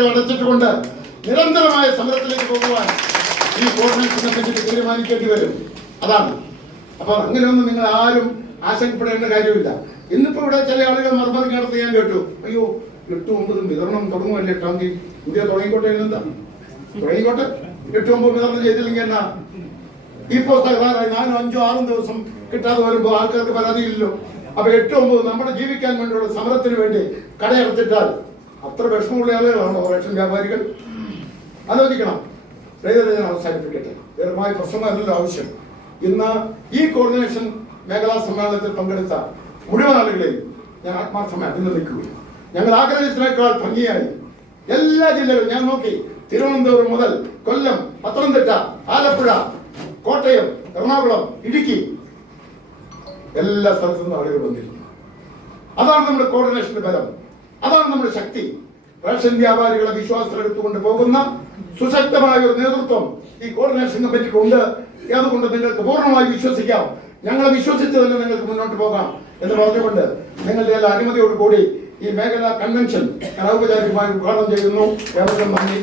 അടച്ചിട്ടുകൊണ്ട് നിരന്തരമായ സമരത്തിലേക്ക് പോകുവാൻ ഈ കോർഡിനേഷൻ കമ്മിറ്റി തീരുമാനിക്കേണ്ടി വരും. അതാണ്. അപ്പൊ അങ്ങനെയൊന്നും നിങ്ങൾ ആരും ആശങ്കപ്പെടേണ്ട കാര്യമില്ല. ഇന്നിപ്പോ ഇവിടെ ചില ആളുകൾ മറുപടി നടത്തി ഞാൻ കേട്ടു, അയ്യോ 8-9 വിതരണം തുടങ്ങുമല്ലേ 8-ാം തീയതി, ഇന്ത്യ തുടങ്ങിക്കോട്ടെ, എന്താ തുടങ്ങിക്കോട്ടെ, 8-9 വിതരണം ചെയ്തില്ലെങ്കിൽ എന്നാ ഇപ്പോൾ തകരാറായി 4-5-6 ദിവസം കിട്ടാതെ വരുമ്പോൾ ആൾക്കാർക്ക് പരാതിയില്ലല്ലോ. അപ്പൊ 8-9 നമ്മുടെ ജീവിക്കാൻ വേണ്ടിയുള്ള സമരത്തിന് വേണ്ടി കടയടച്ചിട്ടാൽ അത്ര വിഷമമുള്ള ആളുകളാണോ റേഷൻ വ്യാപാരികൾ? ആലോചിക്കണം. ഞാൻ അവസാനിപ്പിക്കട്ടെ. ദീർഘമായ പ്രശ്നമല്ലല്ലോ ആവശ്യം. ഇന്ന് ഈ കോർഡിനേഷൻ മേഖലാ സമ്മേളനത്തിൽ പങ്കെടുത്ത മുഴുവൻ ആളുകളെയും ഞാൻ ആത്മാർത്ഥമായി അഭിനന്ദിക്കുകയും ഞങ്ങൾ ആഗ്രഹിച്ചതിനേക്കാൾ ഭംഗിയായി എല്ലാ ജില്ലകളും ഞാൻ നോക്കി, തിരുവനന്തപുരം മുതൽ കൊല്ലം, പത്തനംതിട്ട, ആലപ്പുഴ, കോട്ടയം, എറണാകുളം, ഇടുക്കി, എല്ലാ സ്ഥലത്തു നിന്നും ആളുകൾ വന്നിരുന്നു. അതാണ് നമ്മുടെ കോർഡിനേഷന്റെ ബലം, അതാണ് നമ്മുടെ ശക്തി. റേഷൻ വ്യാപാരികളെ വിശ്വാസത്തിലെടുത്തുകൊണ്ട് പോകുന്ന സുശക്തമായ ഒരു നേതൃത്വം ഈ കോർഡിനേഷൻ കമ്മിറ്റിക്ക് ഉണ്ട്. അതുകൊണ്ട് നിങ്ങൾക്ക് പൂർണ്ണമായി വിശ്വസിക്കാം. ഞങ്ങളെ വിശ്വസിച്ച് തന്നെ നിങ്ങൾക്ക് മുന്നോട്ട് പോകാം എന്ന് പറഞ്ഞുകൊണ്ട് നിങ്ങളുടെ എല്ലാ അനുമതിയോടുകൂടി ഈ മേഖലാ കൺവെൻഷൻ ഔപചാരികമായി ഉദ്ഘാടനം ചെയ്യുന്നു. ഏവർക്കും നന്ദി.